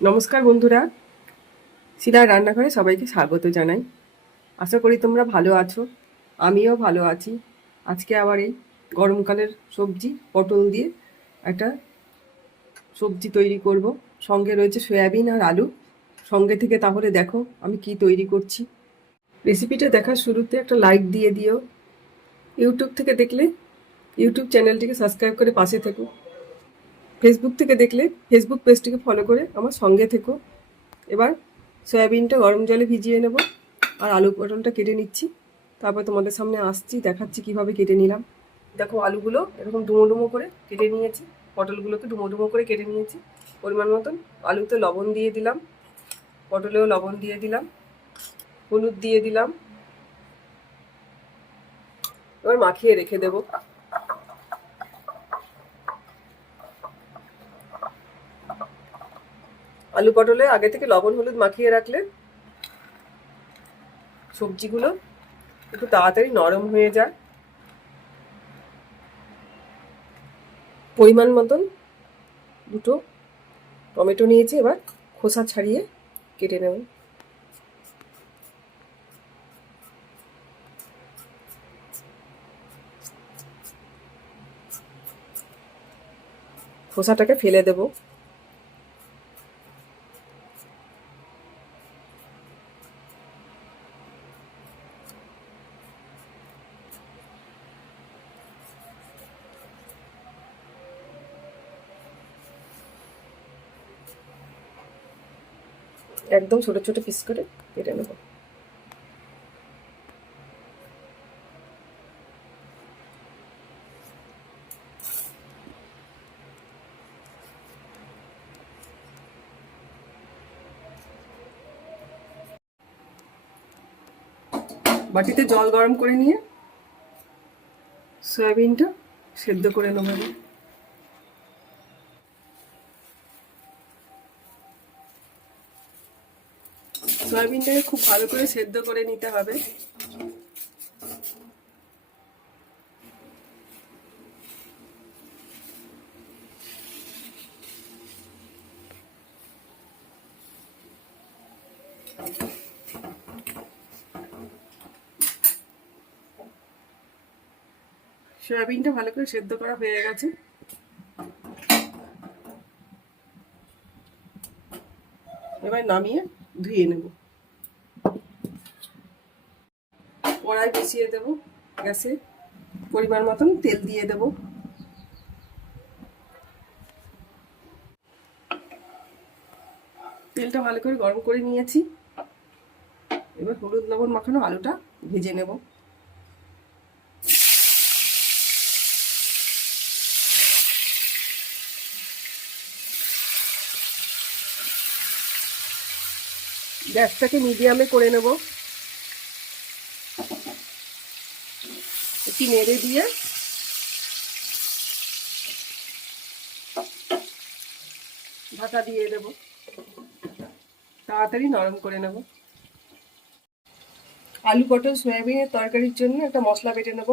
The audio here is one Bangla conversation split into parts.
নমস্কার বন্ধুরা। সিনার রান্নাঘরে সবাইকে স্বাগত জানাই। আশা করি তোমরা ভালো আছো, আমিও ভালো আছি। আজকে আবার এই গরমকালের সবজি, পটল দিয়ে একটা সবজি তৈরি করব। সঙ্গে রয়েছে সয়াবিন আর আলু। সঙ্গে থেকে তাহলে দেখো আমি কি তৈরি করছি। রেসিপিটা দেখার শুরুতে একটা লাইক দিয়ে দিও। ইউটিউব থেকে দেখলে ইউটিউব চ্যানেলটিকে সাবস্ক্রাইব করে পাশে থেকো। ফেসবুক থেকে দেখলে ফেসবুক পেজটিকে ফলো করে আমার সঙ্গে থেকো। এবার সয়াবিনটা গরম জলে ভিজিয়ে নেব আর আলু পটলটা কেটে নিচ্ছি। তারপর তোমাদের সামনে আসছি, দেখাচ্ছি কীভাবে কেটে নিলাম। দেখো আলুগুলো এরকম ডুমো ডুমো করে কেটে নিয়েছি। পটলগুলোকে ডুমো ডুমো করে কেটে নিয়েছি। পরিমাণ মতন আলুতে লবণ দিয়ে দিলাম। পটলেও লবণ দিয়ে দিলাম। হলুদ দিয়ে দিলাম। এবার মাখিয়ে রেখে দেবো। আলু পটলে আগে থেকে লবণ, হলুদ মাখিয়ে রাখলে সবজিগুলো একটু তাড়াতাড়ি নরম হয়ে যায়। পরিমাণ মতন দুটো টমেটো নিয়েছি, এবার খোসা ছাড়িয়ে কেটে নেব। খোসাটাকে ফেলে দেবো। একদম ছোট ছোট পিস করে কেটে নেব। বাটিতে জল গরম করে নিয়ে, সয়াবিনটা সেদ্ধ করে নেব আমি। সয়াবিনটাকে খুব ভালো করে সেদ্ধ করে নিতে হবে। সয়াবিনটা ভালো করে সেদ্ধ করা হয়ে গেছে। এবার নামিয়ে ধুয়ে নেব। কড়াই বসিয়ে দেব গ্যাসে পরিমাণ মতন তেল দিয়ে দেব। তেলটা ভালো করে গরম করে নিয়েছি। এবার হলুদ লবণ মাখানো আলুটা ভেজে নেব। গ্যাসটাকে মিডিয়ামে করে নেব। একটি নেড়ে দিয়ে। ঢাকা দিয়ে দেব। তাড়াতাড়ি নরম করে নেব। আলু, পটল সয়াবিনের তরকারির জন্য একটা মশলা বেটে নেব।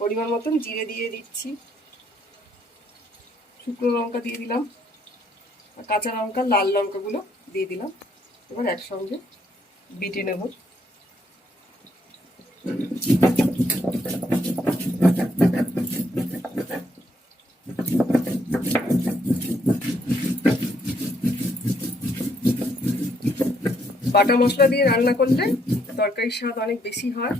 পরিমাণ মতন জিরে দিয়ে দিচ্ছি। শুকনো লঙ্কা দিয়ে দিলাম। কাঁচা লঙ্কা, লাল লঙ্কাগুলো দিয়ে দিলাম। এবার একসঙ্গে বেটে নেব। বাটা মশলা দিয়ে রান্না করলে তরকারির স্বাদ অনেক বেশি হয়।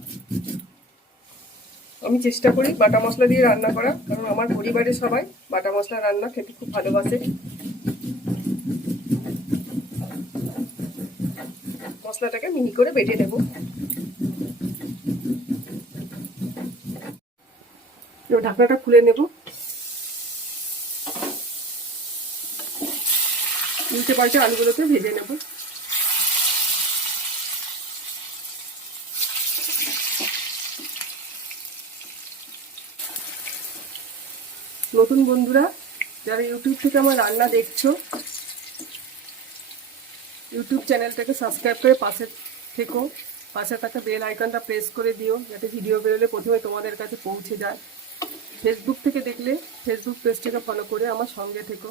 আমি চেষ্টা করি বাটা মশলা দিয়ে রান্না করা কারণ আমার পরিবারের সবাই বাটা মশলা রান্না খেতে খুব ভালোবাসে। মশলাটাকে মিহি করে বেটে নেব। এবার ঢাকনাটা খুলে নেব। উল্টে পাল্টে আলুগুলোকে ভেজে নেব। নতুন বন্ধুরা, যারা ইউটিউব থেকে আমার রান্না দেখছ, ইউটিউব চ্যানেলটাকে সাবস্ক্রাইব করে পাশে থেকো। পাশে থাকা বেল আইকনটা প্রেস করে দিও, যাতে ভিডিও বেরোলে প্রথমে তোমাদের কাছে পৌঁছে যায়। ফেসবুক থেকে দেখলে ফেসবুক পেজটাকে ফলো করে আমার সঙ্গে থেকো,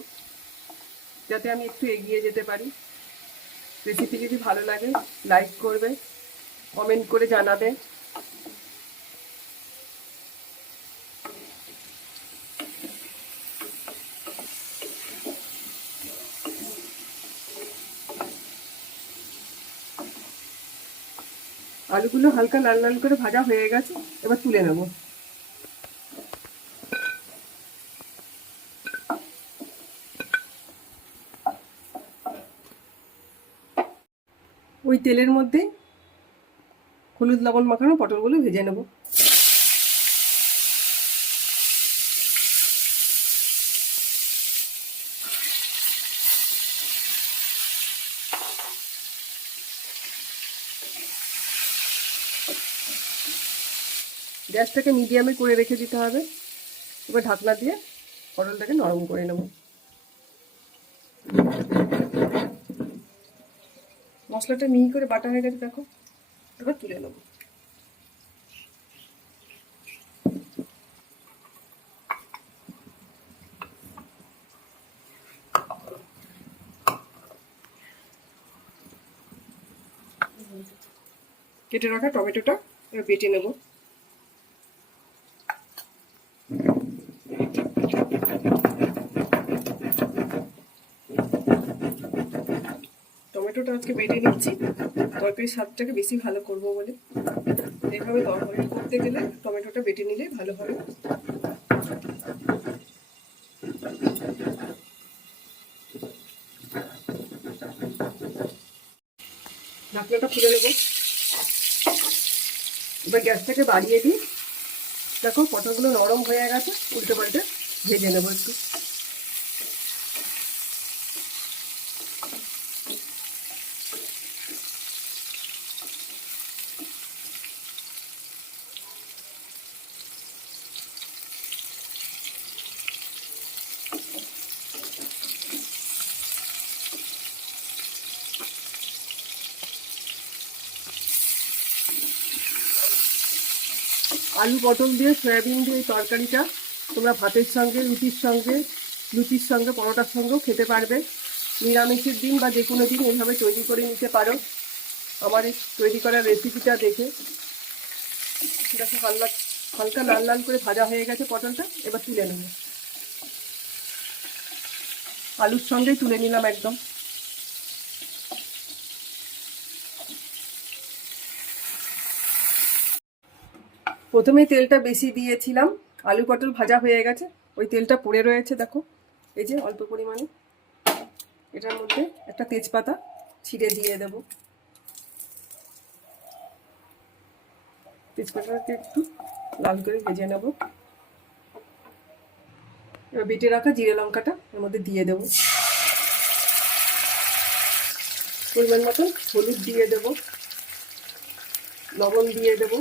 যাতে আমি একটু এগিয়ে যেতে পারি। রেসিপি যদি ভালো লাগে লাইক করবে কমেন্ট করে জানাবে। আলুগুলো হালকা লাল লাল করে ভাজা হয়ে গেছে, এবার তুলে নেব। ওই তেলের মধ্যে হলুদ, লবণ মাখানো পটলগুলো ভেজে নেব। গ্যাসটাকে মিডিয়ামে করে রেখে দিতে হবে। এবার ঢাকনা দিয়ে পটলটাকে নরম করে নেব। মশলাটা মিহি করে বাটা হয়ে গেছে, দেখো। এবার তুলে নেব। কেটে রাখা টমেটোটা বেটে নেব। টমেটোটা আজকে বেটে নিচ্ছি তরকারির স্বাদটাকে বেশি ভালো করব বলে। এইভাবে তরকারি করতে গেলে টমেটোটা বেটে নিলে ভালো হবে। ঢাকনাটা খুলে নেব। এবার গ্যাসটাকে বাড়িয়ে দিই। দেখো পটলগুলো নরম হয়ে গেছে উল্টে পাল্টে ভেজে নেব একটু। আলু পটল দিয়ে, সয়াবিন দিয়ে এই তরকারিটা তোমরা ভাতের সঙ্গে, রুটির সঙ্গে, লুচির সঙ্গে, পরোটার সঙ্গেও খেতে পারবে। নিরামিষের দিন বা যে কোনো দিন এইভাবে তৈরি করে নিতে পারো। আমার এই তৈরি করার রেসিপিটা দেখে দেখো হালকা হালকা লাল লাল করে ভাজা হয়ে গেছে পটলটা, এবার তুলে নেব। আলুর সঙ্গেই তুলে নিলাম একদম। প্রথমে তেলটা বেশি দিয়েছিলাম। আলু পটল ভাজা হয়ে গেছে। ওই তেলটা পড়ে রয়েছে, দেখো। এই যে অল্প পরিমাণে। এটার মধ্যে একটা তেজপাতা ছিঁড়ে দিয়ে দেব। তেজপাতাটাকে একটু লাল করে ভেজে নেব। এবার বেটে রাখা জিরে লঙ্কাটা এর মধ্যে দিয়ে দেব। পরিমাণ মতন হলুদ দিয়ে দেব। লবণ দিয়ে দেবো।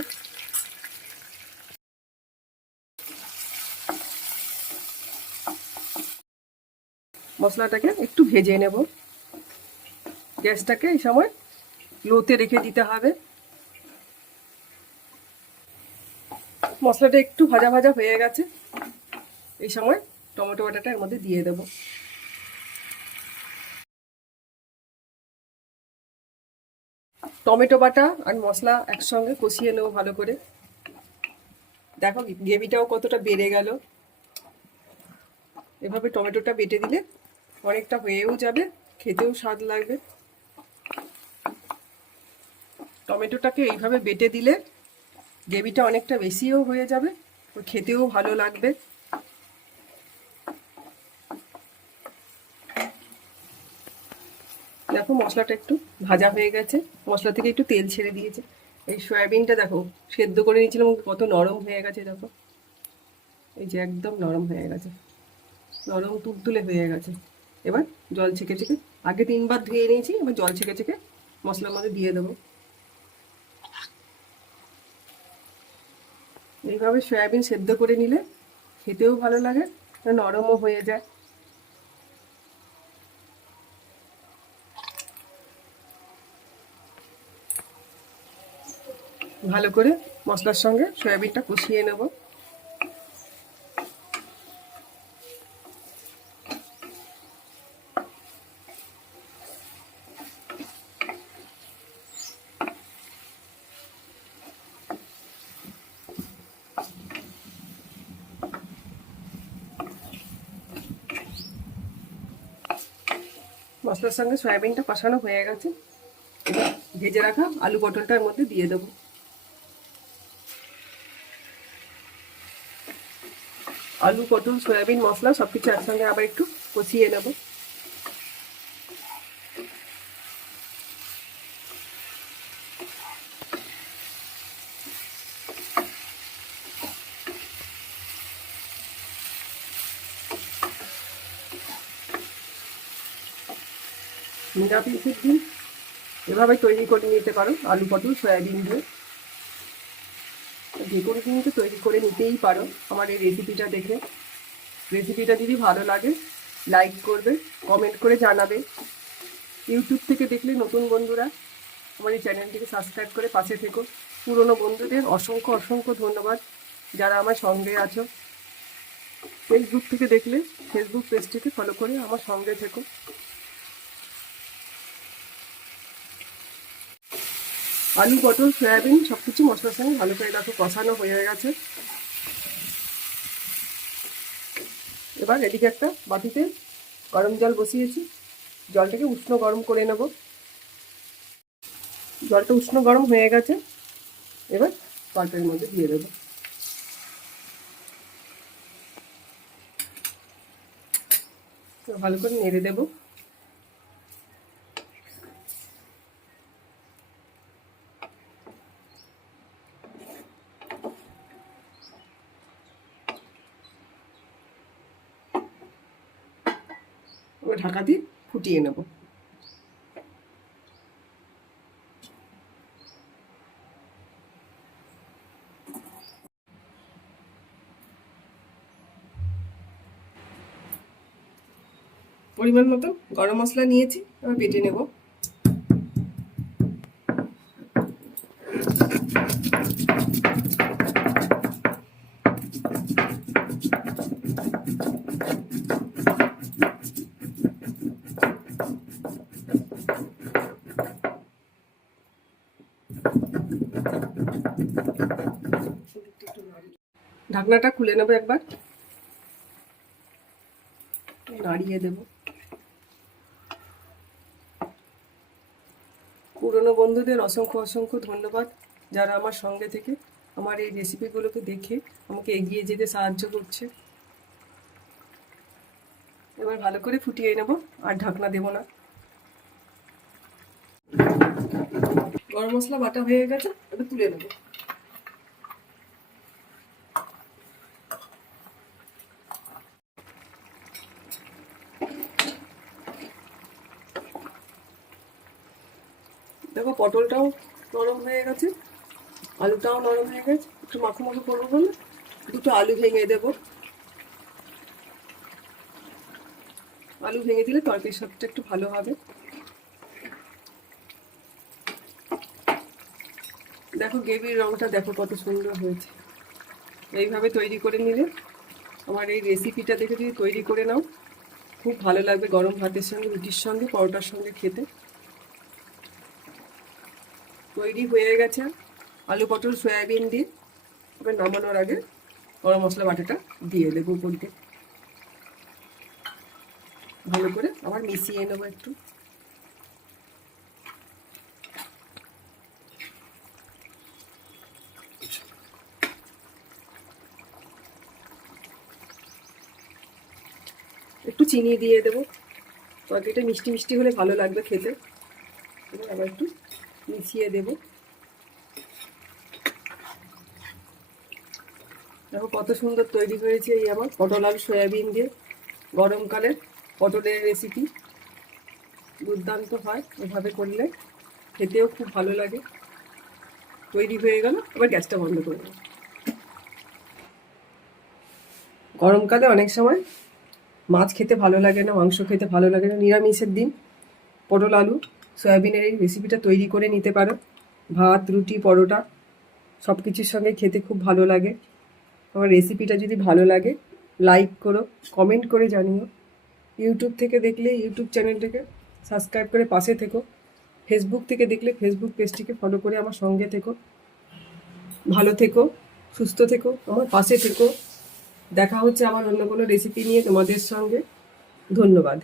মশলাটাকে একটু ভেজে নেব। গ্যাসটাকে এই সময় লোতে রেখে দিতে হবে। মশলাটা একটু ভাজা ভাজা হয়ে গেছে। এই সময় টমেটো বাটাটা এর মধ্যে দিয়ে দেব। টমেটো বাটা আর মশলা একসঙ্গে কষিয়ে নেব ভালো করে। দেখো গ্রেভিটাও কতটা বেড়ে গেল। এভাবে টমেটোটা বেটে দিলে অনেকটা হয়েও যাবে, খেতেও স্বাদ লাগবে। টমেটোটাকে এইভাবে বেটে দিলে গ্রেভিটা অনেকটা বেশিও হয়ে যাবে খেতেও ভালো লাগবে। দেখো মশলাটা একটু ভাজা হয়ে গেছে, মশলা থেকে একটু তেল ছেড়ে দিয়েছে। এই সয়াবিনটা দেখো, সেদ্ধ করে নিয়েছিলাম, কত নরম হয়ে গেছে দেখো। এই যে একদম নরম হয়ে গেছে, নরম তুলতুলে হয়ে গেছে। এবার জল ছেঁকে ছেঁকে, আগে তিনবার ধুয়ে নিয়েছি, এবার জল ছেঁকে ছেঁকে মশলার মধ্যে দিয়ে দেবো। এইভাবে সয়াবিন সেদ্ধ করে নিলে খেতেও ভালো লাগে নরমও হয়ে যায়। ভালো করে মশলার সঙ্গে সয়াবিনটা কষিয়ে নেব। মশলার সঙ্গে সয়াবিনটা কষানো হয়ে গেছে। ভেজে রাখা আলু পটলটার মধ্যে দিয়ে দেবো। আলু, পটল, সয়াবিন, মশলা সব কিছু একসঙ্গে আবার একটু কষিয়ে নেব। নিরামিষের দিন এভাবে তৈরি করে নিতে পারো, আলু পটল, সয়াবিন দিয়ে। যে কোনো কিন্তু তৈরি করে নিতেই পারো। আমার এই রেসিপিটা দেখে। রেসিপিটা যদি ভালো লাগে লাইক করবে কমেন্ট করে জানাবে। ইউটিউব থেকে দেখলে নতুন বন্ধুরা, আমার এই চ্যানেলটিকে সাবস্ক্রাইব করে পাশে থেকো। পুরনো বন্ধুদের অসংখ্য অসংখ্য ধন্যবাদ যারা আমার সঙ্গে আছো। ফেসবুক থেকে দেখলে ফেসবুক পেজটিকে ফলো করে আমার সঙ্গে থেকো। আলু, পটল, সয়াবিন সব কিছু মশলার সঙ্গে ভালো করে দেখো কষানো হয়ে গেছে। এবার এদিকে একটা বাটিতে গরম জল বসিয়েছি। জলটাকে উষ্ণ গরম করে নেব। জলটা উষ্ণ গরম হয়ে গেছে। এবার তরকারির মধ্যে দিয়ে দেবো। ভালো করে নেড়ে দেবো। ঢাকা দিয়ে ফুটিয়ে নেব। পরিমাণ মতো গরম মশলা নিয়েছি এবার বেটে নেব। ঢাকনাটা খুলে নেব একবার। নাড়িয়ে দেব। পুরনো বন্ধুদের অসংখ্য অসংখ্য ধন্যবাদ যারা আমার সঙ্গে থেকে আমার এই রেসিপিগুলোকে দেখে আমাকে এগিয়ে যেতে সাহায্য করছে। এবার ভালো করে ফুটিয়ে নেব, আর ঢাকনা দেব না। গরম মশলা বাটা হয়ে গেছে, এবার তুলে নেব দেখো পটলটাও নরম হয়ে গেছে, আলুটাও নরম হয়ে গেছে, একটু মাখো মাখো করব বলে দুটো আলু ভেঙে দেব। আলু ভেঙে দিলে তরকারির স্বাদটা একটু ভালো হবে। দেখো গ্রেভির রঙটা দেখো কত সুন্দর হয়েছে। এইভাবে তৈরি করে নিলে আমার এই রেসিপিটা দেখে যদি তৈরি করে নাও, খুব ভালো লাগবে গরম ভাতের সঙ্গে, রুটির সঙ্গে, পরোটার সঙ্গে খেতে। তৈরি হয়ে গেছে। আলু, পটল, সয়াবিন দিয়ে। এবার নামানোর আগে গরম মশলা, বাটাটা দিয়ে দেবো উপর ভালো করে আবার মিশিয়ে নেব একটু। একটু চিনি দিয়ে দেবো। তরকারিটা মিষ্টি মিষ্টি হলে ভালো লাগবে খেতে। আবার একটু মিশিয়ে দেব। দেখো কত সুন্দর তৈরি হয়েছে এই আমার পটল আলু সয়াবিন দিয়ে। গরমকালের পটলের রেসিপি দুর্দান্ত হয় এভাবে করলে। খেতেও খুব ভালো লাগে। তৈরি হয়ে গেল, এবার গ্যাসটা বন্ধ করে দেবো। গরমকালে অনেক সময় মাছ খেতে ভালো লাগে না, মাংস খেতে ভালো লাগে না। নিরামিষের দিন পটল, আলু সয়াবিনের এই রেসিপিটা তৈরি করে নিতে পারো। ভাত, রুটি, পরোটা সব কিছুর সঙ্গে খেতে খুব ভালো লাগে। আমার রেসিপিটা যদি ভালো লাগে লাইক করো কমেন্ট করে জানিও। ইউটিউব থেকে দেখলে ইউটিউব চ্যানেলটাকে সাবস্ক্রাইব করে পাশে থেকো। ফেসবুক থেকে দেখলে ফেসবুক পেজটিকে ফলো করে আমার সঙ্গে থেকো। ভালো থেকো, সুস্থ থেকো, আমার পাশে থেকো। দেখা হচ্ছে আমার অন্য কোনো রেসিপি নিয়ে তোমাদের সঙ্গে। ধন্যবাদ।